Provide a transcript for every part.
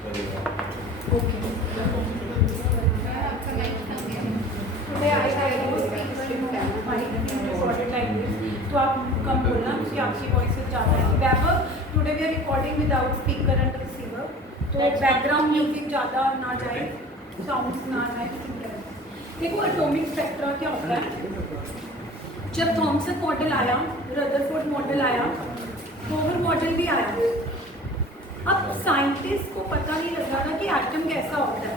तो आप कम बोलना क्योंकि आपकी वॉइस ज़्यादा है। Vaibhav, today we are recording without speaker and receiver, तो बैकग्राउंड म्यूजिक ज़्यादा ना जाए, साउंड्स ना जाए। देखो एटॉमिक स्पेक्ट्रा क्या होता है। जब थॉमसन मॉडल आया, रदरफोर्ड मॉडल आया, बोहर मॉडल भी आया, अब साइंटिस्ट को पता नहीं लग रहा था कि एटम कैसा होता है।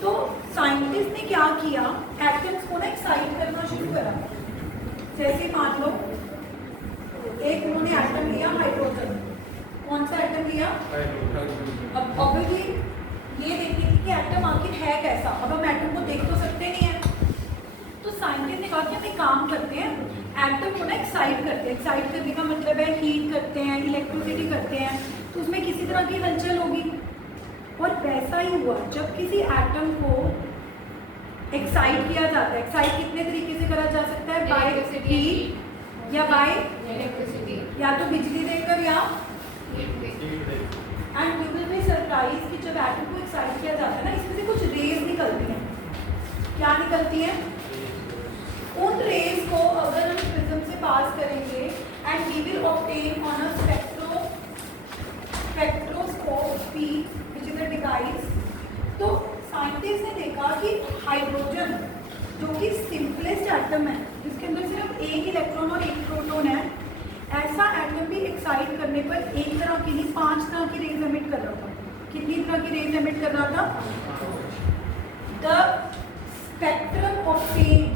तो साइंटिस्ट ने क्या किया, एटम्स को ना एक्साइट करना शुरू करा। जैसे मान लो एक उन्होंने एटम लिया हाइड्रोजन, कौन सा एटम लिया, अब ऑब्वियसली ये देखने की कि एटम आखिर है कैसा। अब हम एटम को देख तो सकते नहीं है, तो साइंटिस्ट ने कहा कि हम एक काम करते हैं, एटम को ना एक्साइट करते हैं। एक्साइट करने का मतलब है हीट करते हैं, इलेक्ट्रिसिटी करते हैं, तो उसमें किसी तरह की हलचल होगी। और वैसा ही हुआ, जब किसी एटम को एक्साइट किया जाता है, एक्साइट कितने तरीके से करा जा सकता है, बाय हीट या बाय इलेक्ट्रिसिटी, या तो बिजली देकर या and you will be surprise कि जब एटम को एक्साइट किया जाता है ना, इसमें से कुछ रेज निकलती हैं। क्या निकलती हैं? उन रेज को अगर हम प्रिज्म से पास करेंगे and we will obtain on a spectroscopy which is a device, तो साइंटिस्ट ने देखा कि हाइड्रोजन जो कि सिंपलेस्ट एटम है, जिसके अंदर सिर्फ एक इलेक्ट्रॉन और एक प्रोटॉन है, ऐसा एटम भी एक्साइट करने पर एक तरह की नहीं 5 तरह की रेज एमिट कर रहा था। कितनी तरह की रेज एमिट कर रहा था? The spectrum obtained,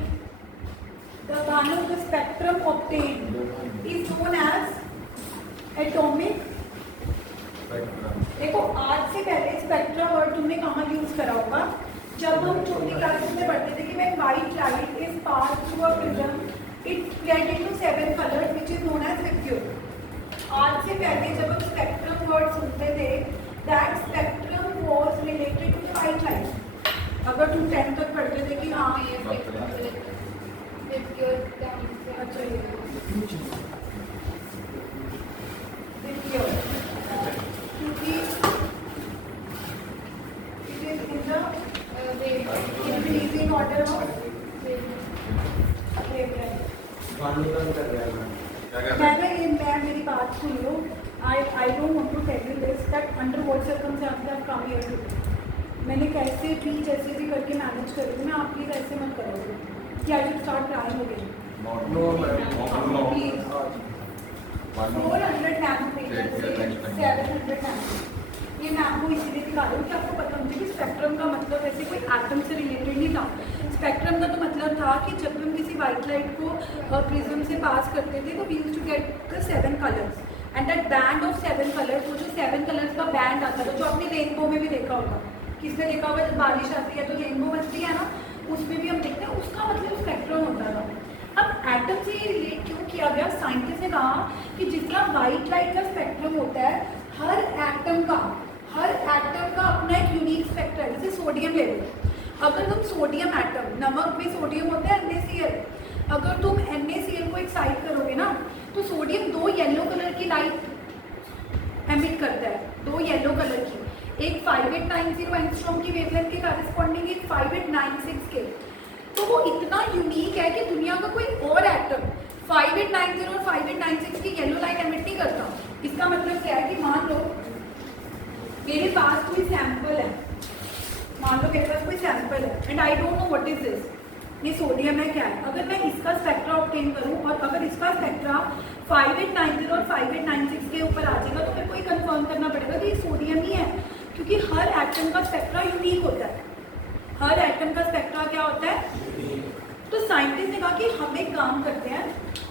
the value of the spectrum obtained is known as atomic spectrum। देखो आज से पहले स्पेक्ट्रा वर्ड तुमने कहाँ यूज करा होगा? जब हम छोटी क्लासेस में पढ़ते थे कि when white light is passed through a prism, it get into 7 colors which is known as vacuum। आज से पहले जब हम स्पेक्ट्रम वर्ड सुनते थे, that spectrum was related to the white light। अगर तुम 10th तक पढ़ते थे कि हाँ ये अच्छा ये क्योंकि it is in the increasing order of मैं मेरी बात सुन लो। I don't want to tell you this that under what circumstances I've come here today। मैंने कैसे भी जैसे भी करके मैनेज करी थी, मैं आप प्लीज ऐसे मत करोगे कि I should start crying again। Please। 400 nanometre से 700 नैनोमीटर, ये मैं आपको इसीलिए दिखा रही हूँ कि आपको पता मुझे कि स्पेक्ट्रम का मतलब ऐसे कोई एटम से रिलेटेड नहीं था। स्पेक्ट्रम का तो मतलब था कि जब हम किसी वाइट लाइट को प्रिज्म से पास करते थे तो we used to get the 7 colours and that band of 7 colours, वो जो 7 कलर्स का बैंड आता था, जो आपने रेनबो में भी देखा होगा, किसने देखा होगा जब बारिश आती है तो रेनबो बनती है ना, उसमें भी हम देखते हैं, उसका मतलब स्पेक्ट्रम होता था। अब एटम से ये रिलेट क्यों किया गया? साइंटिस्ट ने कहा कि जिस तरह वाइट लाइट का स्पेक्ट्रम होता है, हर एटम का अपना एक यूनिक स्पेक्ट्रम है। जैसे सोडियम ले लो, अगर तुम सोडियम एटम, नमक में सोडियम होता है NaCl, अगर तुम NaCl को एक्साइट करोगे ना, तो सोडियम 2 येलो कलर की लाइट एमिट करता है, 2 येलो कलर की, एक 5890 एंगस्ट्रॉम की वेवलेंथ के कॉरेस्पॉन्डिंग, एक 5896 के। तो वो इतना यूनिक है कि दुनिया का कोई और एटम 5890 और 5896 की येलो लाइट एमिट नहीं करता। इसका मतलब क्या है कि मान लो मेरे पास कोई सैंपल है, मान लो मेरे पास कोई सैंपल है and I don't know what is this, ये सोडियम है क्या है। अगर मैं इसका स्पेक्ट्रा ऑब्टेन करूं और अगर इसका स्पेक्ट्रा 5890 और 5896 के ऊपर आ जाएगा, तो मेरे को ये कंफर्म करना पड़ेगा कि ये सोडियम ही है, क्योंकि हर एटम का स्पेक्ट्रा यूनिक होता है। हर एटम का स्पेक्ट्रा क्या होता है? तो साइंटिस्ट ने कहा कि हम एक काम करते हैं,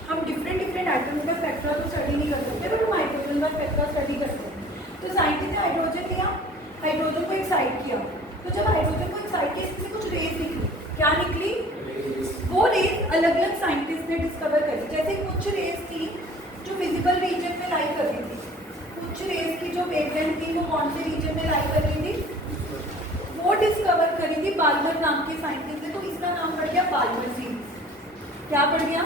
हम डिफरेंट एटम्स का स्पेक्ट्रा तो स्टडी नहीं कर सकते, बट हम हाइड्रोजन का स्पेक्ट्रा स्टडी करते हैं। तो साइंटिस्ट ने हाइड्रोजन लिया, हाइड्रोजन को एक्साइट किया, तो जब हाइड्रोजन को एक्साइट किया इससे कुछ रेज निकली। क्या निकली? वो रेज अलग अलग साइंटिस्ट ने डिस्कवर करी। जैसे कुछ रेज थी जो विजिबल रीजन में लाई कर रही थी, कुछ रेज की जो वेवलेंथ थी वो कौन से रीजन में लाई कर रही थी, वो डिस्कवर करी थी बाल्मर नाम के साइंटिस्ट ने। तो इसका नाम पड़ गया बाल्मर सीरीज। क्या पड़ गया?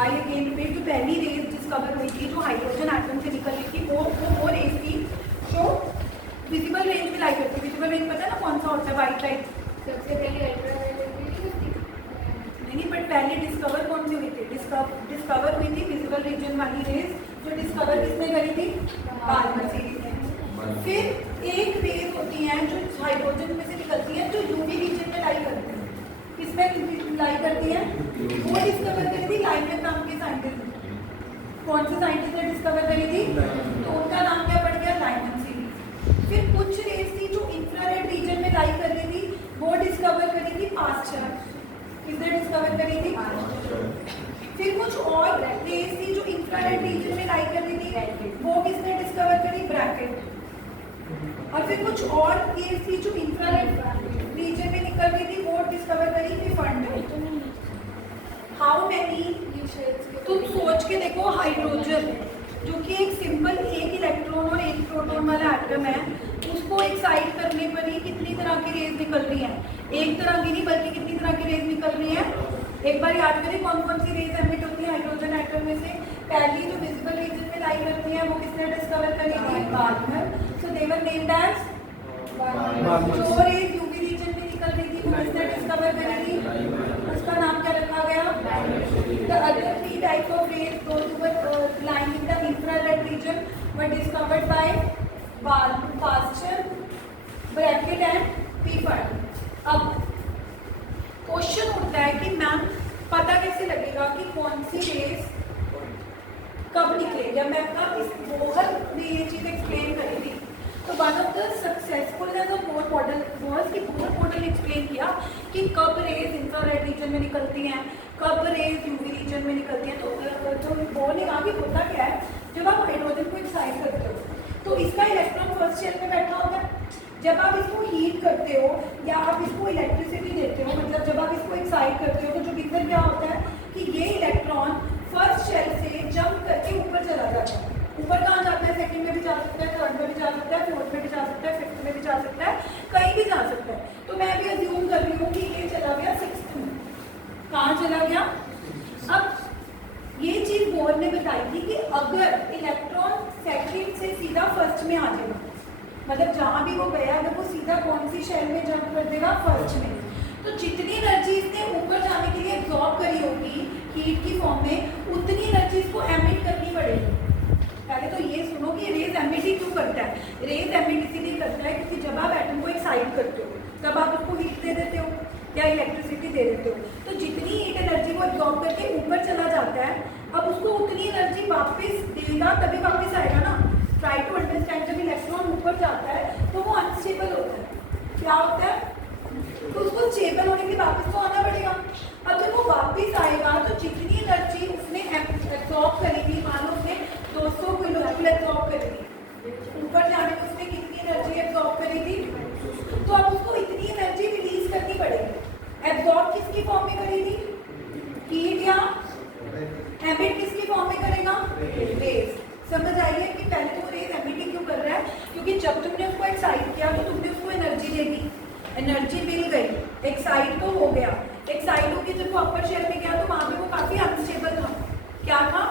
आई अगेन रिपीट, जो पहली रेज डिस्कवर हुई थी जो हाइड्रोजन एटम से निकल रही थी, वो रेज थी जो विजिबल रेंज पता है ना कौन सा होता है? White light. सबसे पहले अल्ट्रावायलेट नहीं, बट पहले डिस्कवर कौन सी हुई थी? डिस्कवर हुई थी विजिबल रीजन वाली रेज, जो डिस्कवर किसने करी थी? बाल्मर सीरीज ने। फिर एक रेज होती हैं जो हाइड्रोजन में से निकलती है, जो यूवी रीजन में लाई करती है। किसमें लाई करती है? वो डिस्कवर करी थी लाइमन नाम के साइंटिस्ट ने। कौन से साइंटिस्ट ने डिस्कवर करी थी? तो उनका नाम क्या पड़ गया? Lyman series. फिर कुछ रेज थी जो इंफ्रारेड रीजन में लाई कर रही थी, वो डिस्कवर करी थी पास्चर। किसने डिस्कवर करी थी? फिर कुछ और रेज थी जो इंफ्रारेड रीजन में लाई कर रही थी, वो किसने डिस्कवर करी? ब्रैकेट। और फिर कुछ और केस थी जो इंफ्रारेड रीजन में निकल रही थी, वो डिस्कवर करी थी फंड। How many? तुम सोच के देखो, हाइड्रोजन जो कि एक सिंपल एक इलेक्ट्रॉन और एक प्रोटॉन वाला एटम है, उसको एक्साइट करने पर ही कितनी तरह की रेज निकल रही है? एक तरह की नहीं बल्कि कितनी तरह की रेज निकल रही है? एक बार याद करें कौन कौन सी रेज एमिट होती है हाइड्रोजन एटम में से? पहली जो विजिबल रीजन में लाई करती है वो किसने डिस्कवर करी थी? Balmer. So they were named as Balmer. जो रेज यूवी रीजन में निकल रही थी वो किसने डिस्कवर करी थी? उसका नाम क्या रखा गया? The other three types of rays, those who were lying in the infrared region, were discovered by Pasteur, Brackett and Pfund. अब क्वेश्चन उठता है कि मैम पता कैसे लगेगा कि कौन सी रेस कब निकले? जब मैं आपका इस बोहर में ये चीज़ एक्सप्लेन करी थी, तो one of the successfulness of Bohr model was कि बोहर मॉडल एक्सप्लेन किया कि कब रेज इंफ्रारेड रीजन में निकलती हैं, कब रेज यूवी रीजन में निकलती हैं। तो बोहर ने कहा कि होता क्या है, जब आप हाइड्रोजन को एक्साइट करते हो तो इसका इलेक्ट्रॉन फर्स्ट शेल में बैठा होता है। जब आप इसको हीट करते हो या आप इसको इलेक्ट्रिसिटी देते हो, मतलब जब आप इसको एक्साइट करते हो, तो जो बिगनर क्या होता है कि ये इलेक्ट्रॉन फर्स्ट शेल से जंप करके ऊपर चला जाता है। ऊपर कहाँ जाता है? सेकंड में भी जा सकता है, थर्ड में भी जा सकता है, फोर्थ में भी जा सकता है, फिफ्थ में भी जा सकता है, कहीं भी जा सकता है। तो मैं भी अज्यूम कर रही हूँ कि ये चला गया सिक्स्थ में। कहाँ चला गया? अब ये चीज बोहर ने बताई थी कि अगर इलेक्ट्रॉन सेकंड से सीधा फर्स्ट में आ जाएगा, मतलब जहाँ भी वो गया अगर वो सीधा कौन सी शेल में जंप कर देगा? फर्स्ट में, तो जितनी एनर्जी इसने ऊपर जाने के लिए एब्जॉर्ब करी होगी हीट की फॉर्म में, उतनी एनर्जी इसको एमिट करनी पड़ेगी। पहले तो ये सुनो कि रेज एमिट ही क्यों करता है? रेज एमिट इसीलिए करता है क्योंकि जब आप एटम को एक्साइट करते हो तब आप उसको हीट दे देते हो या इलेक्ट्रिसिटी दे देते हो, तो जितनी हीट एनर्जी को एब्जॉर्ब करके ऊपर चला जाता है, अब उसको उतनी एनर्जी वापस देगा तभी वापस आएगा ना। ट्राई टू अंडरस्टैंड, जब इलेक्ट्रॉन ऊपर जाता है तो वो अनस्टेबल होता है। क्या होता है? तो उसको स्टेबल होने के लिए वापस तो आना पड़ेगा। अब जब वो वापस आएगा तो जितनी एनर्जी उसने एब्जॉर्ब करी थी, मान लो उसने 200 किलो जूल एब्जॉर्ब करी थी, ऊपर जाने में उसने कितनी एनर्जी एब्जॉर्ब करी थी? तो अब उसको इतनी एनर्जी रिलीज करनी पड़ेगी। एब्जॉर्ब किसकी फॉर्म में करी थी? हीट या एमिट किसकी फॉर्म में करेगा? रेज। समझ आइए कि पहले तो रेज एमिटिंग क्यों कर रहा है? क्योंकि जब तुमने उसको एक्साइट किया तो तुमने उसको एनर्जी दे दी, एनर्जी मिल गई, एक्साइट तो हो गया। एक्साइट होकर जब वो अपर शेल में गया तो वहाँ पे वो काफी अनस्टेबल था। क्या था?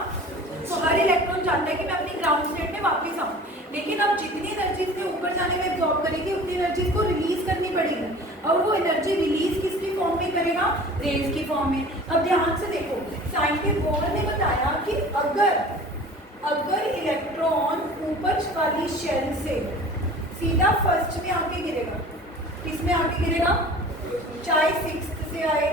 तो हर इलेक्ट्रॉन चाहता है कि मैं अपनी ग्राउंड स्टेट में वापस आऊँ, लेकिन अब जितनी एनर्जी इसने ऊपर जाने में एब्जॉर्ब करेगी उतनी एनर्जी इसको रिलीज करनी पड़ेगी, और वो एनर्जी रिलीज किसकी फॉर्म में करेगा? रेज की फॉर्म में। अब ध्यान से देखो, साइंटिस्ट बोहर ने बताया कि अगर इलेक्ट्रॉन ऊपर वाली शेल से सीधा फर्स्ट में आके गिरेगा, किस में आके गिरेगा? चाहे सिक्स्थ से आए,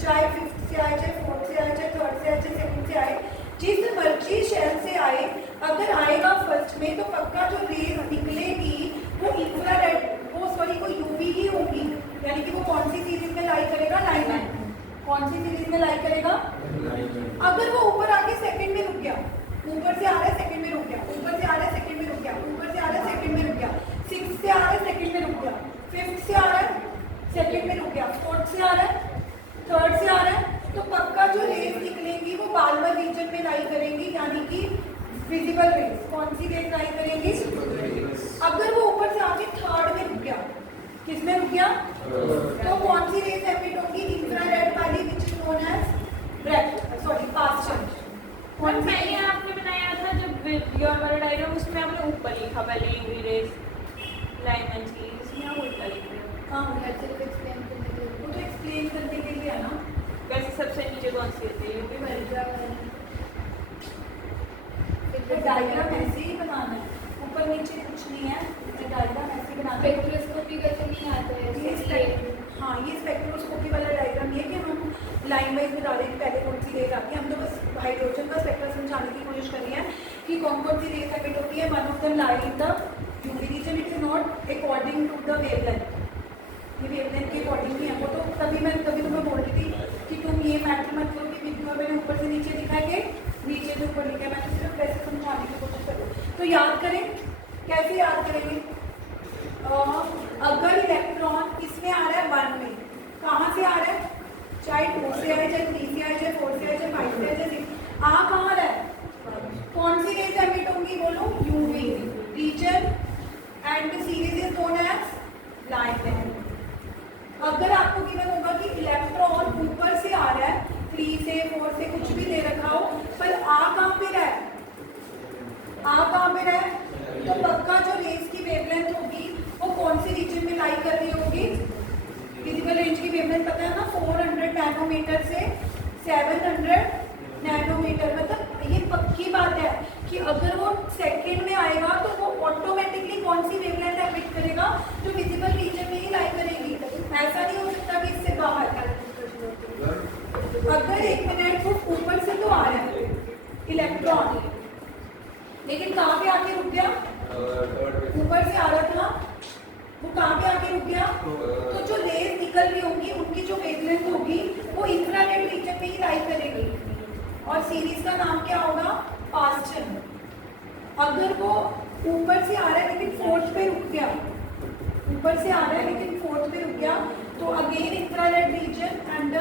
चाहे फिफ्थ से आए, चाहे फोर्थ से आए, चाहे थर्ड से आए, चाहे सेकंड से आए, जिस मर्जी शेल से आए, अगर आएगा फर्स्ट में तो पक्का जो रेज निकलेगी वो इंफ्रारेड, वो यूवी ही होगी। यानी कि वो कौन सी सीरीज में लाई करेगा? लाइमन। कौन सी सीरीज में लाई करेगा? अगर वो ऊपर आके सेकंड में रुक गया, ऊपर से आ रहा है सेकंड में रुक गया, ऊपर से आ रहा है सेकंड में रुक गया, ऊपर से आ रहा है सेकंड में रुक गया, सिक्स्थ से आ रहा है सेकंड में रुक गया, फिफ्थ से आ रहा है सेकंड में रुक गया, फोर्थ से आ रहा है, थर्ड से आ रहा है, तो पक्का जो रेज निकलेंगी वो बाल्मर रीजन में लाई करेंगी, यानी कि विजिबल रेज। कौन सी रेज लाई करेंगी? अगर वो ऊपर से आके थर्ड में रुक गया, किस में रुक गया? तो कौन सी रेज एमिट होगी? इंफ्रारेड वाली, which is known as Paschen. और पहले आपने बनाया था जब योर वाला डायग्राम, उसमें आपने ऊपर लिखा पहले यूवी रेज। लाइन में चीज या उल्टा लिख रहे हो? हाँ सिर्फ एक्सप्लेन करने के वो तो एक्सप्लेन करने के लिए है ना। वैसे सबसे नीचे कौन सी होती है? ये भी मैंने तो डायग्राम ऐसे ही बनाना है, ऊपर नीचे कुछ नहीं है, डायग्राम ऐसे ही बनाना है। स्पेक्ट्रोस्कोपी का तो नहीं आता है ये हाँ ये स्पेक्ट्रोस्कोपी वाला डायग्राम ये कि हम लाइन वाइज बता रहे हैं पहले कौन सी रेज आती है। हम तो बस हाइड्रोजन का स्पेक्ट्रम समझाने की कोशिश कर रही हैं कि कौन कौन सी रेज एमिट होती है। One of them lie in the UV region, it is not according to the wavelength, ये वेवलेंथ के अकॉर्डिंग नहीं है वो। तो तभी तो मैं बोल रही थी कि तुम ये मैटर मत करो कि बिंदु मैंने ऊपर से नीचे दिखा के नीचे से ऊपर लिखा है, मैं तो सिर्फ वैसे समझाने की कोशिश कर रही हूँ। तो याद करें, कैसे याद करेंगे? अगर इलेक्ट्रॉन किसमें आ रहा है? 1 में, कहाँ से आ रहा है? चाहे 2 से आए, चाहे 3 से आए, चाहे 4 से आए, चाहे 5 से आए, चाहे 6 आ कहाँ रहा है? कौन सी रेज एमिट होंगी? बोलो UV region and the series is known as Lyman. अगर आपको गिवन होगा कि इलेक्ट्रॉन ऊपर से आ रहा है 3 से 4 से कुछ भी दे रखा हो, पर आ कहाँ पे रहा है? आ कहाँ पे रहा है? तो पक्का जो रेज की वेवलेंथ होगी वो कौन सी रीजन में लाई कर रही होगी? विजिबल रेंज की वेवलेंथ पता है ना, 400 नैनोमीटर से 700 नैनोमीटर। मतलब ये पक्की बात है कि अगर वो सेकंड में आएगा तो वो ऑटोमेटिकली कौन सी वेवलेंथ एमिट करेगा? जो विजिबल रीजन में ही लाई करेगी। ऐसा नहीं हो सकता कि इससे बाहर। अगर 1 मिनट वो ऊपर से तो आ रहा है इलेक्ट्रॉन, लेकिन कहाँ पे आके रुक गया? ऊपर से आ रहा था, वो कहाँ पे आके रुक गया? तो जो रेज निकल रही होंगी उनकी जो वेवलेंथ होगी वो इंफ्रारेड रीजन में ही लाई करेगी, और सीरीज का नाम क्या होगा? पास्चन। अगर वो ऊपर से आ रहा है लेकिन 4th पे रुक गया, ऊपर से आ रहा है लेकिन 4th पे रुक गया, तो again infrared reason and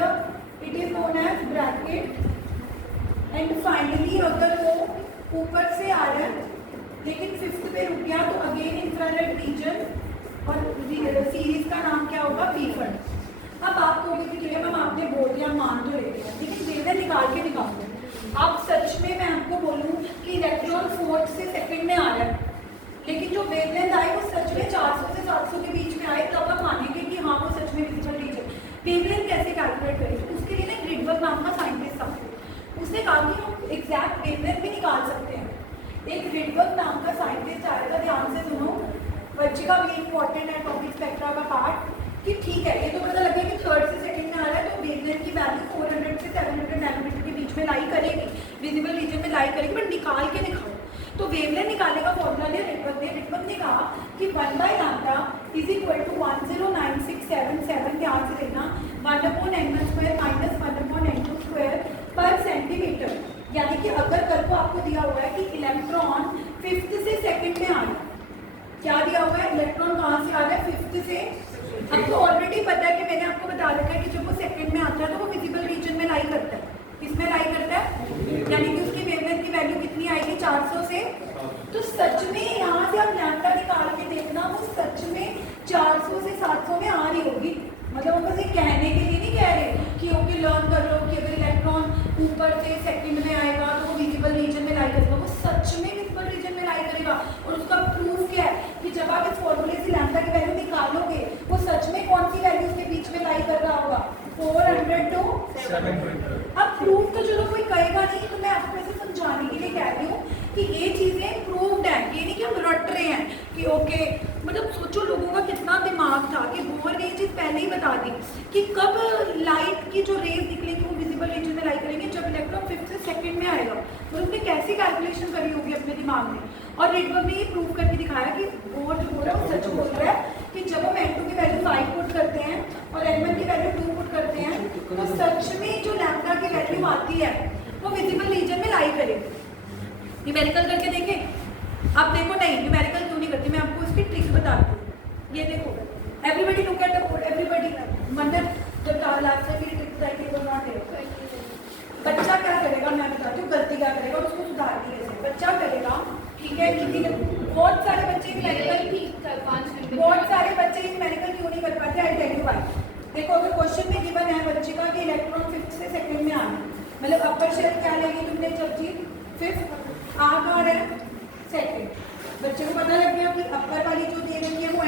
it is known age bracket. And finally अगर वो ऊपर से आ रहा है लेकिन 5th पे रुक गया, तो अगेन इंफ्रारेड रीजन, और सीरीज का नाम क्या होगा? बीफर्ड। अब आप कहोगे कि ठीक है मैम आपने बोल दिया, मान तो लेते हैं, लेकिन वेवलेंथ निकाल के निकाल दो। अब सच में मैं आपको बोलूँ कि इलेक्ट्रॉन 4th से 2nd में आ रहा है, लेकिन जो वेवलेंथ आई वो सच में 400 से 700 के बीच में आए, तब आप मानेंगे कि हाँ वो सच में विजिबल रीजन। वेवलेंथ कैसे कैलकुलेट करेंगे? उसके लिए ना ग्रिडबर्ग नाम का साइंटिस्ट था, उसने कहा कि हम एग्जैक्ट वेवलेंथ भी निकाल सकते हैं। एक ग्रिडबर्ग नाम का साइंटिस्ट आया था, ध्यान से सुनो, बच्चे का भी इंपॉर्टेंट है टॉपिक स्पेक्ट्रा का पार्ट, कि ठीक है ये तो पता लगे कि 3rd से 2nd में आ रहा है, तो वेवलेंथ की वैल्यू 400 से 700 नैनोमीटर के बीच में लाई करेगी, विजिबल रीजन में लाई करेगी, बट निकाल के दिखाओ। तो वेवलेंथ निकालने का फॉर्मूला दिया रिटबर्ग ने कहा कि 1/λ इज इक्वल टू 109677, ध्यान से देखना, 1/n² माइनस 1/n² पर सेंटीमीटर। यानी कि अगर कल को आपको दिया हुआ है कि इलेक्ट्रॉन 5th से 2nd में आ रहा है, क्या दिया हुआ है? इलेक्ट्रॉन कहाँ से आ रहा है? 5th से। अब तो ऑलरेडी पता है कि मैंने आपको बता रखा है कि जब वो 2nd में आता है तो वो विजिबल रीजन में लाई करता है। किसमें लाई करता है? यानी कि उसकी वेवलेंथ की वैल्यू कितनी आएगी? 400 से। तो सच में यहाँ से आप लैम्डा निकाल के देखना, वो सच में 400 से 700 में आ रही होगी। मतलब वो बस ये कहने के लिए नहीं कह रहे कि ओके लर्न कर लो कि अगर इलेक्ट्रॉन ऊपर से 2nd में आएगा तो वो विजिबल रीजन में लाई करेगा, वो सच में विजिबल रीजन में लाई करेगा। और उसका प्रूफ क्या है कि जब आप इस फॉर्मूले से लैम्डा की वैल्यू निकालोगे वो सच में कौन सी वैल्यू उसके बीच में लाई कर रहा होगा? 400 to 700। अब प्रूफ तो चलो कोई कहेगा नहीं, तो मैं आपको ऐसे समझाने के लिए कह रही हूँ कि ये चीज़ें प्रूव्ड है, ये नहीं कि हम रट रहे हैं कि ओके। मतलब सोचो लोगों का कितना दिमाग था कि बोर ने ये चीज़ पहले ही बता दी कि कब लाइट की जो रेज निकलेंगी वो विजिबल रीजन में लाई करेंगे, जब इलेक्ट्रॉन 5th से 2nd में आएगा। तो उसने कैसी कैलकुलेशन करी होगी अपने दिमाग में, और रिटबर्ग ने ये प्रूव करके दिखाया कि बोर जो बोल रहा है वो सच बोल रहा है कि जब हम n2 की वैल्यू 5 पुट करते हैं और n1 की वैल्यू 2 पुट करते हैं, तो सच में जो लैम्डा की वैल्यू आती है वो विजिबल रीजन में लाई करेगी। न्यूमेरिकल करके देखें। अब देखो नहीं न्यूमेरिकल क्यों नहीं करती, मैं आपको इसकी ट्रिक बताती हूँ। ये देखो, everybody look at the board, everybody. मतलब जब लास्ट टाइम मेरी ट्रिक बताई थी वो ना थे। बच्चा क्या करेगा मैं बताती हूँ, गलती क्या करेगा उसको सुधारनी है। बच्चा करेगा ठीक है, बहुत सारे बच्चे न्यूमेरिकल, बहुत सारे बच्चे न्यूमेरिकल क्यों नहीं कर पाते? I tell you why. देखो अगर क्वेश्चन में गिवन है बच्चे का कि इलेक्ट्रॉन 5th से 2nd में आना, मतलब अपर शेल क्या लेगी तुमने? जब जी 5th आ कहाँ है? 2nd। बच्चे को पता लग गया कि अपर वाली जो दे रही है वो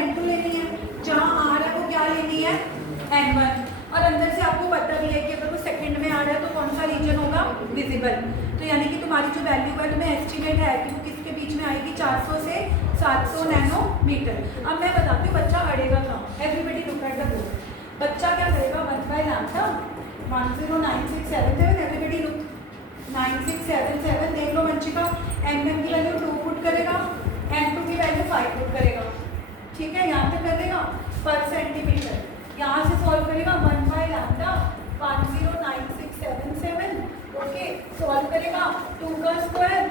कि 400 से 700 नैनोमीटर। अब मैं बताती हूँ बच्चा अड़ेगा कहाँ। Everybody look at the board. बच्चा क्या करेगा 1/λ 109677। एवरीबडी लुक 9677 देख लो वंशिका। mm की वैल्यू 2 पुट करेगा, m2 की वैल्यू 5 पुट करेगा। ठीक है, यहाँ पे कर देगा पर सेंटीमीटर। यहाँ से सॉल्व करेगा 1/λ 109677। ओके, सॉल्व करेगा 2 का स्क्वायर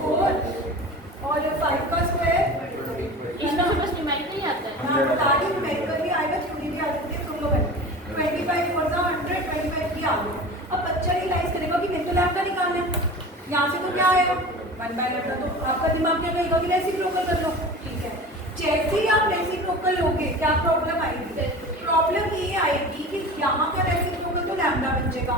4 और 5 का स्क्वायर। इसका बस न्यूमेरिकल ही आता है। हाँ बता दी, न्यूमेरिकल भी आएगा, थ्योरी भी आ सकती है। सुन लो बच्चे 25 और 100 25 भी आ गया। अब बच्चा रियलाइज करेगा कि मेरे को लैम्डा निकालना है। यहाँ से तो क्या आएगा 1/λ। तो आपका दिमाग क्या कहेगा कि रेसिप्रोकल कर लो। ठीक है, जैसे ही आप रेसिप्रोकल लोगे क्या प्रॉब्लम आएगी? प्रॉब्लम ये आएगी कि यहाँ का रेसिप्रोकल तो लैम्डा बन जाएगा।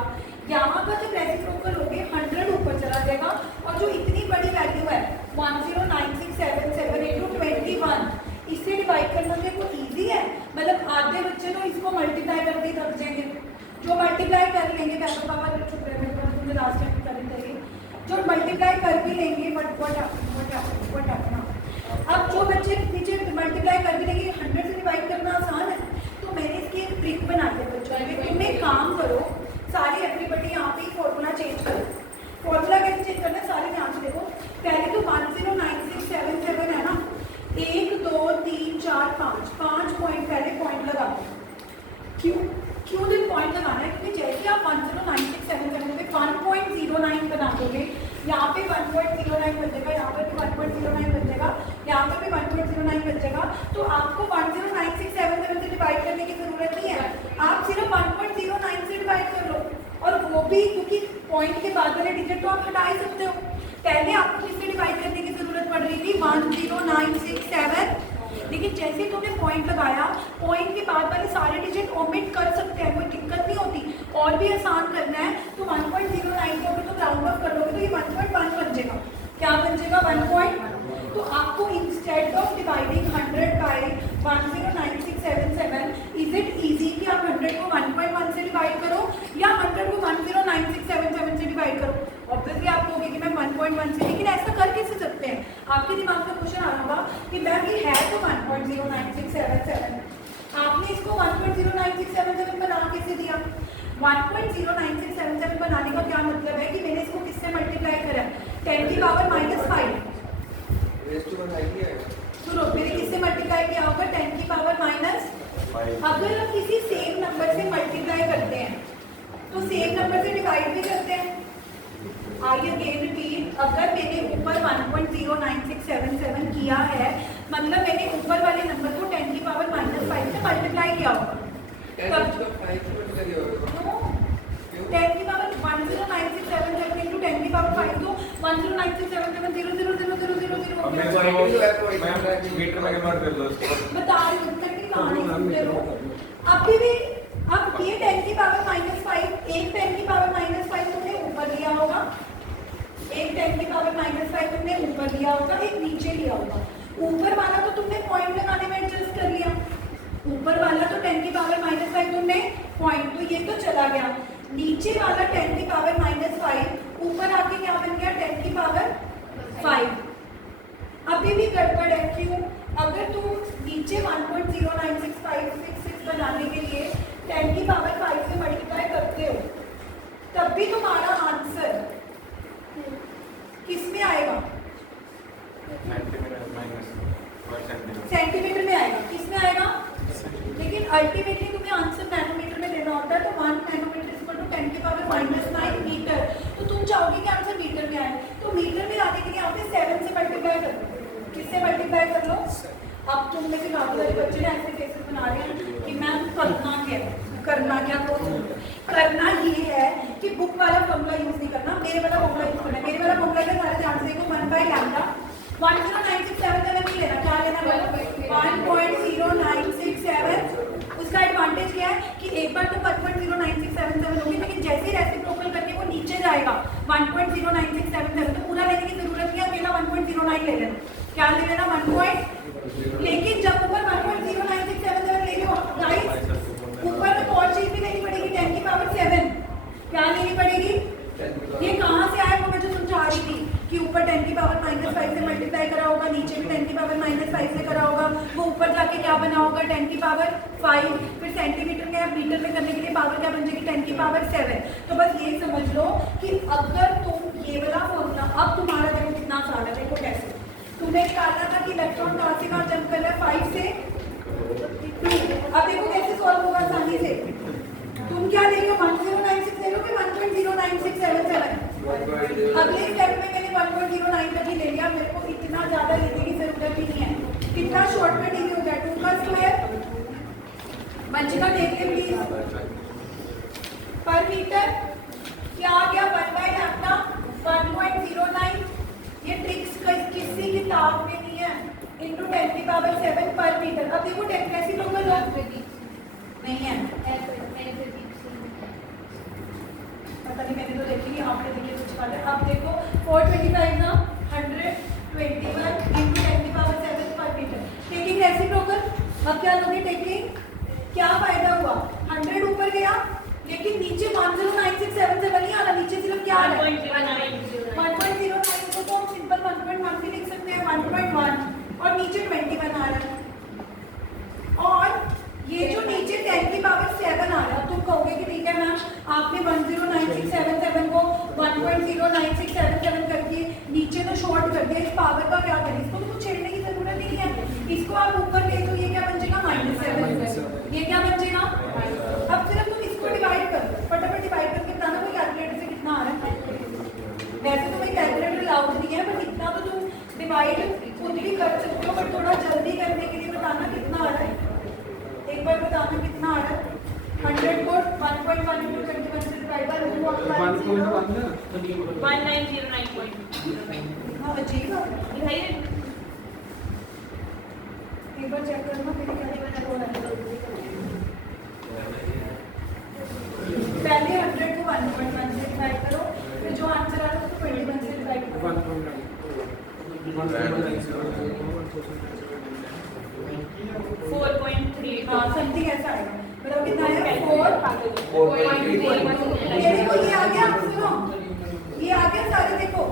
यहाँ का जब रेसिप्रोकल लोगे 100 ऊपर चला जाएगा और जो इतनी बड़ी वैल्यू है 109677 into 21 इससे डिवाइड करना देखो इजी है। मतलब आधे बच्चे तो इसको मल्टीप्लाई करके ही थक जाएंगे। जो मल्टीप्लाई कर लेंगे पापा चुप रहे, मेरे पास मुझे लास्ट टाइम करनी चाहिए। जो मल्टीप्लाई कर भी लेंगे बट व्हाट हैपन। अब जो बच्चे नीचे मल्टीप्लाई कर भी लेंगे 100 से डिवाइड करना आसान है। तो मैंने इसकी एक ट्रिक बना के बच्चों में, तुम एक काम करो, सारी एवरीबडी यहाँ पे फॉर्मूला चेंज करो। फॉर्मूला कैसे चेंज करना है सारे ध्यान से देखो। पहले तो 109677 है ना, 1 2 3 4 5 पॉइंट पहले पॉइंट लगा दो। क्यों दिन पॉइंट लगाना है? क्योंकि जैसे आप 109677 में 1.09 बना दोगे, यहाँ पे 1.09 बन जाएगा, यहाँ पर भी 1.09 बन जाएगा, यहाँ पर भी 1.09 बन जाएगा। तो आपको 109677 से डिवाइड करने की जरूरत नहीं है, आप सिर्फ 1.09 से डिवाइड कर लो। और वो भी क्योंकि पॉइंट के बाद वाले डिजिट तो आप हटा ही सकते हो। पहले आपको किससे डिवाइड करने की जरूरत पड़ रही थी 10967, लेकिन जैसे तुमने पॉइंट लगाया पॉइंट के बाद वाले सारे डिजिट ओमिट कर सकते हैं, कोई दिक्कत नहीं होती। और भी आसान करना है तो 1.09 को अगर तुम राउंड ऑफ कर लोगे तो ये 1.1 बन जाएगा। क्या बन जाएगा 1. तो आपको instead of dividing 100 by 109677 is it easy कि आप 100 को 1.1 से डिवाइड करो या 100 को 109677 से डिवाइड करो? ऑब्वियसली आप कहोगे कि मैं 1.1 से, लेकिन ऐसा कर कैसे सकते हैं? आपके दिमाग में क्वेश्चन आ रहा होगा कि मैम ये है तो 1.09677, आपने इसको 1.09677 बना कैसे दिया? 1.09677 बनाने का क्या मतलब है कि मैंने इसको किससे मल्टीप्लाई करा? 10 की पावर -5। सुनो, मैंने किससे मल्टीप्लाई किया होगा? 10 की पावर -5। अगर हम किसी सेम नंबर से मल्टीप्लाई करते हैं तो सेम नंबर से डिवाइड भी करते हैं। आई अगेन रिपीट, अगर मैंने ऊपर 1.09677 किया है मतलब मैंने ऊपर वाले नंबर को 10 की पावर -5 से मल्टीप्लाई किया होगा। 10 की पावर 109677 into 10 की पावर 5 तो 109677 0000000 बता रही हूँ, कहानी सुनते रहो। अभी भी अब ये 10 की पावर -5, एक 10 की पावर -5 तुमने ऊपर लिया होगा, एक 10 की पावर -5 तुमने ऊपर लिया होगा, एक नीचे लिया होगा। ऊपर वाला तो तुमने पॉइंट लगाने में एडजस्ट कर लिया, ऊपर वाला तो 10 की पावर -5 तुमने पॉइंट, तो ये तो चला गया। नीचे वाला 10 की पावर -5 ऊपर आके क्या बन गया 10 की पावर 5। अभी भी गड़बड़ है, क्यों? अगर तुम नीचे 1.09656 बनाने के लिए 10 की पावर 5 से मल्टीप्लाई करते हो तब भी तुम्हारा आंसर किस में आएगा? सेंटीमीटर में आएगा। किस में आएगा? लेकिन अल्टीमेटली तुम्हें आंसर नैनोमीटर में देना होता है, तो 1 नैनोमीटर इक्वल टू 10 की पावर -9 मीटर। तो तुम चाहोगे कि आंसर मीटर में आए, तो मीटर में आने के लिए यहाँ पे 7 से मल्टीप्लाई कर लो। किससे मल्टीप्लाई कर लो? अब तुम में से काफी सारे बच्चे ने ऐसे केसेस बना रहे हैं कि मैम करना क्या तो करना ये है कि बुक वाला फॉर्मूला यूज नहीं करना, मेरे वाला फॉर्मूला यूज करना है। मेरे वाला फॉर्मूला का सारे ध्यान से देखो 1/λ 109677 नहीं लेना, क्या लेना है 1.0967। उसका एडवांटेज क्या है कि एक बार तो 1.09677 होगी, लेकिन जैसे ही रेसिप्रोकल करके वो नीचे जाएगा 1.09677 तो पूरा लेने की जरूरत नहीं है, अकेला 1.09 ले लेना। क्या ले लेना 1. लेकिन जब ऊपर 1.09677 ले लो गाइस, ऊपर में और चीज भी लेनी पड़ेगी 10 की पावर 7। क्या लेनी पड़ेगी? ये कहाँ से आया वो मैं जो समझा रही थी कि ऊपर 10 की पावर -5 से मल्टीप्लाई करा होगा क्या बना होगा 10 की पावर 5, फिर सेंटीमीटर में मीटर में करने के लिए पावर क्या बन जाएगी 10 की पावर 7। तो बस ये समझ लो कि अगर तुम ये वाला फॉर्मूला, अब तुम्हारा देखो कितना आसान है, देखो कैसे तुम्हें निकालना था कि इलेक्ट्रॉन कहाँ से कहाँ जंप कर रहा है 5 से 2। अब देखो कैसे सॉल्व होगा आसानी से। तुम क्या ले रहे हो 1096 ले लो कि 1.09677। अगले स्टेप में मैंने 1.09 तक ही ले लिया, मेरे को इतना ज्यादा लेने की जरूरत ही नहीं है। कितना शॉर्टकट इजी हो जाए 2 का स्क्वायर वंशिका देख ले प्लीज। पर मीटर क्या आ गया 1/λ 1.09। ये ट्रिक्स किसी किताब में नहीं है, इंटू 10 की पावर 7 पर मीटर। अब देखो रेसिप्रोकल लॉ नहीं है, पता नहीं मैंने तो देखी नहीं, आपने देखी कुछ वाले। अब देखो 425 ना 121 इंटू 10 की पावर 7 पर मीटर। टेकिंग रेसिप्रोकल, अब क्या लोगे टेकिंग, क्या फायदा हुआ 100 ऊपर गया लेकिन नीचे 109677 नहीं आ रहा, नीचे सिर्फ क्या आ रहा है 1.09 को तो हम सिंपल 1.1 भी लिख सकते हैं 1.1 और नीचे 21 आ रहा है। और ये जो नीचे 10 की पावर 7 आ रहा है, तुम कहोगे कि ठीक है मैम आपने 109677 को 1.09677 करके नीचे तो शॉर्ट कर दिया, इस पावर का क्या करें, इसको तो कुछ छेड़ने की जरूरत नहीं है, इसको आप ऊपर ले तो ये क्या बन जाएगा -7। ये क्या बन जाएगा, अब सिर्फ तुम इसको डिवाइड कर दो, फटाफट डिवाइड करके बताना कोई कैलकुलेटर से कितना आ रहा है। वैसे तो कोई कैलकुलेटर अलाउड नहीं है, पर इतना तो तुम डिवाइड खुद भी कर सकते हो, पर थोड़ा जल्दी करने के लिए बताना कितना आ रहा है, एक बार बताना कितना आ रहा है। 100 को 1.1 into 21 से डिवाइड बाय 1909.05। हाँ अजीब है, एक बार चेक करना मेरे क्या हो रहा है। पहले 100 को 1.1 से डिवाइड करो, फिर जो आंसर आ रहा है उसको 21 से डिवाइड करो। 4.3 हाँ समथिंग ऐसा आएगा, बताओ कितना है 4.3। ये देखो ये आ गया, सुनो ये आ गया सारे, देखो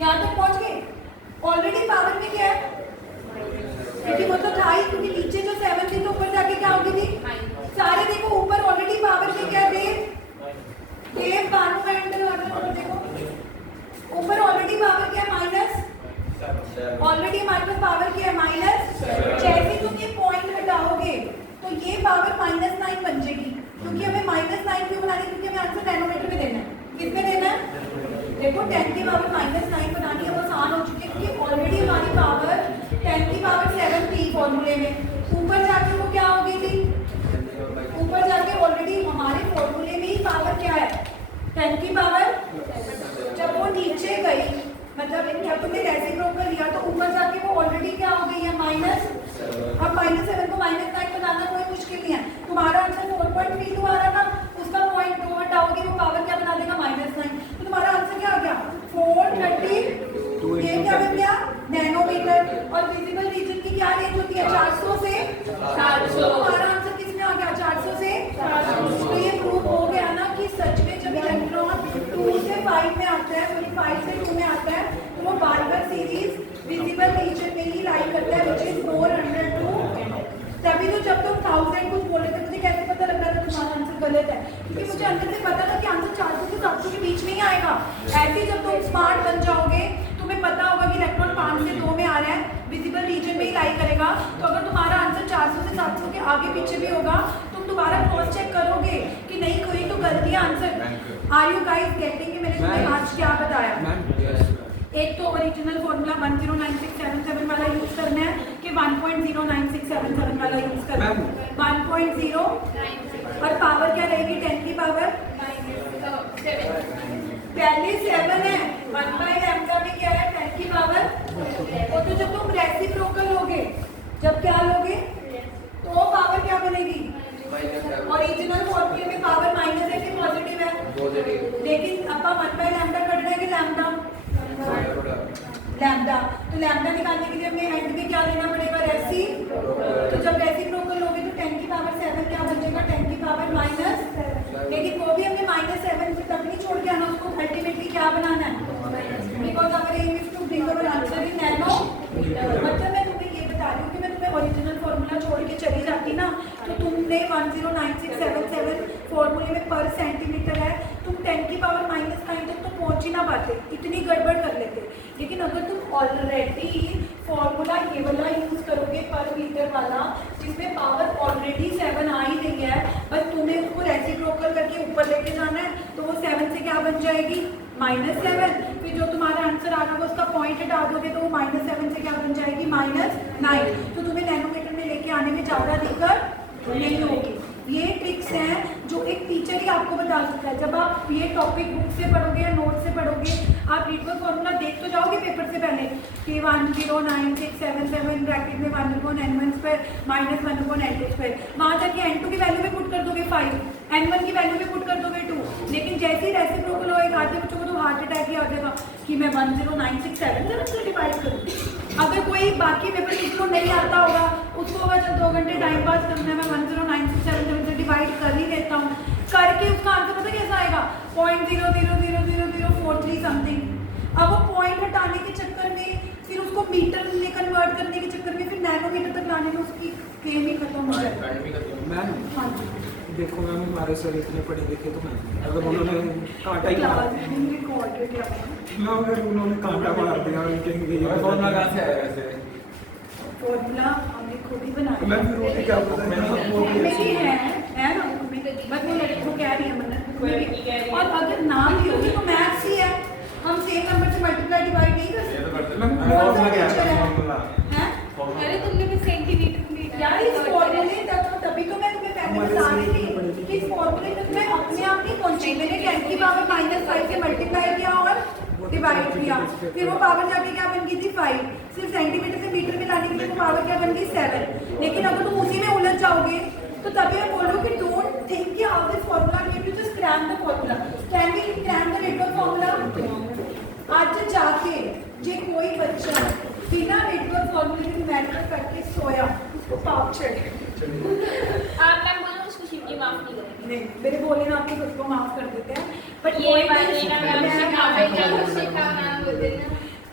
यहाँ तक पहुँच गए। ऑलरेडी पावर में क्या है, क्योंकि वो तो था ही, क्योंकि नीचे जो 7 थी तो ऊपर जाके क्या होगी थी सारे, देखो ऊपर ऑलरेडी पावर में क्या है देव बानू एंड देखो ऊपर ऑलरेडी पावर क्या है माइनस, ऑलरेडी हमारे पास पावर क्या है माइनस। जैसे तुम ये पॉइंट हटाओगे तो ये पावर -9 बन जाएगी, क्योंकि हमें -9 क्यों बनानी है, क्योंकि हमें आंसर डेनोमिनेटर में देना है। किसमें देना है, देखो 10 की पावर -9 बनानी है, वो आसान हो चुकी है, क्योंकि ऑलरेडी हमारी पावर 10 की पावर 7 थी फॉर्मूले में, ऊपर जाके वो क्या हो गई थी, ऊपर जाके ऑलरेडी हमारे फॉर्मूले में ही पावर क्या है 10 की पावर, जब वो नीचे गई मतलब जब तुमने रेसिप्रोकल लिया तो ऊपर जाके वो ऑलरेडी क्या हो गई है माइनस। अब -7 को -9 बनाना कोई मुश्किल नहीं है, तुम्हारा आंसर 4.32 आ रहा था, उसका 0.2 हटाओगे वो पावर क्या बना देगा -9, तो तुम्हारा आंसर क्या आ गया 430। ये क्या बन गया नैनोमीटर। और विजिबल रीजन की क्या रेंज होती है 400 से 400, तुम्हारा आंसर किसमें आ गया 400 से 400। तो ये प्रूव हो गया ना कि सच में जब इलेक्ट्रॉन 2 से 5 में आता है, सॉरी 5 से 2 में आता है, तो वो बार-बार सीरीज विजिबल रीजन में ही लाई करता है, व्हिच इज 402। तभी तो जब तुम 1000 कुछ बोले थे मुझे कैसे पता लग रहा था तुम्हारा आंसर गलत है, क्योंकि मुझे अंदर से पता था कि आंसर 400 से 700 के बीच में ही आएगा। ऐसे जब तुम स्मार्ट बन जाओगे तुम्हें पता होगा कि इलेक्ट्रॉन 5 से 2 में आ रहा है, विजिबल रीजन में ही लाई करेगा, तो अगर तुम्हारा आंसर 400 से 700 के आगे पीछे भी होगा तुम दोबारा क्रॉस चेक करोगे कि नहीं कोई तो गलती है answer. Are you guys getting कि मैंने तुम्हें आज क्या बताया। एक तो ओरिजिनल फॉर्मूला 109677 वाला यूज करना है कि 1.09677 वाला यूज करना है 1.0, और पावर क्या रहेगी 10 की पावर पहले 7 है, 1/λ में क्या है 10 की पावर। वो तो जब तुम रेसिप्रोकल लोगे, जब क्या लोगे तो पावर क्या बनेगी, ओरिजिनल फॉर्मूले में पावर माइनस है कि पॉजिटिव है, लेकिन अब 1/λ कटना है कि लैम्डा, लैम्डा। तो लैम्डा निकालने के लिए हमें एंड में क्या लेना पड़ेगा रेसी, तो जब रेसिप्रोकल लोगे तो 10 की पावर 7 क्या बन जाएगा 10 की पावर माइनस, लेकिन वो भी हमें -7 से तक नहीं छोड़ के आना, उसको अल्टीमेटली क्या बनाना है, because our aim is to bring our answer in nano. मतलब मैं तुम्हें ये बता रही हूँ कि मैं तुम्हें ओरिजिनल फॉर्मूला छोड़ तुमने 109677 फॉर्मूले में पर सेंटीमीटर है, तुम 10 की पावर -9 तक तो पहुंच ही ना पाते, इतनी गड़बड़ कर लेते। लेकिन अगर तुम ऑलरेडी फॉर्मूला ये वाला यूज करोगे पर मीटर वाला, जिसमें पावर ऑलरेडी 7 आ ही रही है, बस तुम्हें उसको रेसिप्रोकल करके ऊपर लेके जाना है, तो वो 7 से क्या बन जाएगी -7। फिर जो तुम्हारा आंसर आ रहा होगा उसका पॉइंट हटा दोगे तो वो -7 से क्या बन जाएगी -9। तो तुम्हें नैनोमीटर में लेके आने में ज़्यादा दिक्कत नहीं होगी। ये ट्रिक्स हैं जो एक टीचर ही आपको बता सकता है। जब आप ये टॉपिक बुक से पढ़ोगे या नोट से पढ़ोगे, आप रीडवर्क फॉर्मूला देख तो जाओगे पेपर से पहले कि 109677 ब्रैकेट में 1/n1² -1/n2²। वहाँ जाके n2 की वैल्यू में पुट कर दोगे 5, n1 की वैल्यू में पुट कर दोगे 2। लेकिन जैसे ही रेसिप्रोकल होएगा, आधे बच्चों को तो हार्ट अटैक ही आ जाएगा कि मैं 10967 से डिवाइड करूँ। अगर कोई बाकी पेपर किसी को नहीं आता होगा, उसको होगा जब 2 घंटे टाइम पास करना है, मैं 10967 से डिवाइड कर ही देता हूँ, करके उसका आंसर पता कैसा आएगा 0.000043 समथिंग। अब वो पॉइंट हटाने के चक्कर में, फिर उसको मीटर में कन्वर्ट करने के चक्कर में, फिर नैनोमीटर तक लाने में उसकी गेम ही खत्म हो जाएगी। मैम हाँ देखो मैम, हमारे सर इतने पढ़े लिखे तो मैम अगर उन्होंने कांटा ही मार दिया, अगर उन्होंने कांटा मार दिया कहेंगे फॉर्मूला कहाँ से आया वैसे? फॉर्मूला हमने खुद ही बनाया। मैम फिर रोटी क्या पता में भी है ना, बस वो लड़की को कह रही है मन्नत। और अगर नाम भी होगी तो मैथ्स ही है, हम सेम नंबर से मल्टीप्लाई डिवाइड नहीं कर सकते। फॉर्मूला क्या है? फॉर्मूला हैं? अरे तुमने भी सेंटीमीटर यार इस फॉर्मूले तक तभी तो मैं तुम्हें पहले बता रही थी कि इस फॉर्मूले तक मैं अपने आप नहीं पहुंची। मैंने 10 की पावर -5 से मल्टीप्लाई किया और डिवाइड किया, फिर वो पावर जाके क्या बन गई थी 5। सिर्फ सेंटीमीटर से मीटर में लाने के लिए वो पावर क्या बन गई 7। लेकिन अगर तुम उसी में उलझ जाओगे तो तभी मैं बोल रहा हूँ कि डोंट थिंक कि how this formula came, you just cram the formula. Can we cram the network formula? आज जाके जे कोई बच्चा बिना नेटवर्क फॉर्मूले के मैटर करके सोया, उसको पाप चढ़े। आप मैम बोलो उसको शिवजी माफ नहीं करेंगे। नहीं, मेरे बोले ना आपके खुद को माफ कर देते हैं, बट ये बात है ना मैम, सिखावे जब सिखाना बोलते ना,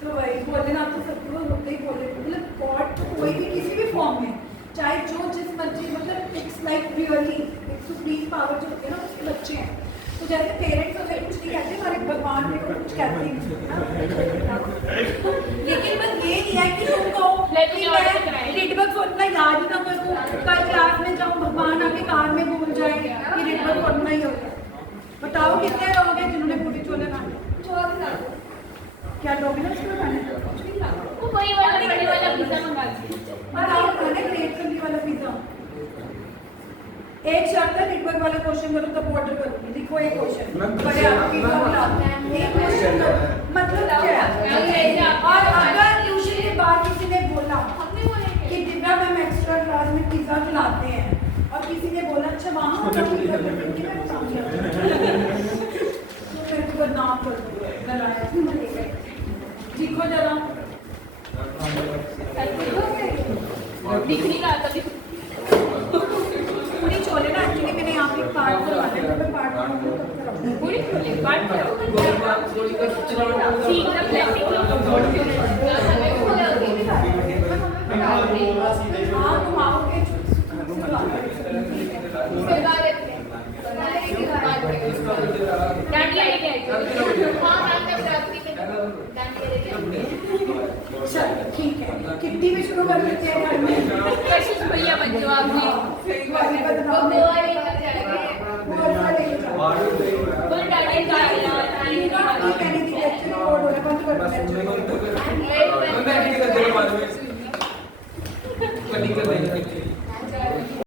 तो वही बोले ना, आपको सबको होते ही बोले, मतलब गॉड तो कोई भी किसी भी फॉर्म में, चाहे जो जिस मर्जी, मतलब इट्स लाइक रियली एक सुप्रीम पावर जो होती है ना, उसके बच्चे हैं। तो जैसे पेरेंट्स होते हैं कुछ नहीं कहते, हमारे भगवान ने कुछ कहते हैं, लेकिन बस ये नहीं है कि तुम कहो कि मैं नेटवर्क फॉर्मूला याद ही ना करूँ, कल क्लास में जाऊँ भगवान आके कार में भूल जाए कि नेटवर्क फॉर्मूला ही हो गया। बताओ कितने लोग हैं जिन्होंने पूरी छोले खाने? क्या डोमिनोज में खाने? वो वही वाला बड़ी वाला पिज्जा मंगा दीजिए। बताओ खाने ग्रेट करने वाला पिज्जा। एक शर्त है, नेटवर्क वाला क्वेश्चन करो तब ऑर्डर करूंगी। लिखो एक क्वेश्चन, बड़े आप पिज्जा बना एक क्वेश्चन करो, मतलब क्या है? और अगर ट्यूशन के बाद किसी ने बोला कि दिव्या मैम एक्स्ट्रा क्लास में पिज्जा खिलाते हैं, और किसी ने बोला अच्छा वहाँ तो मेरे को बदनाम कर दो, लिखो जरा। दिख नहीं रहा था पूरी छोले ना, एक्चुअली मैंने यहाँ पे पार्ट करवाने हैं, मैं पार्ट करूँगी पूरी छोले पार्ट करो ठीक है हाँ तुम आओगे डांडिया लेके आए। चलो ठीक है, कितनी भी शुरू कर देते हैं घर में। कशिश भैया बन जाओ आपने। बदनाम वो अच्छा लेके जाओ। और बोल डांडिया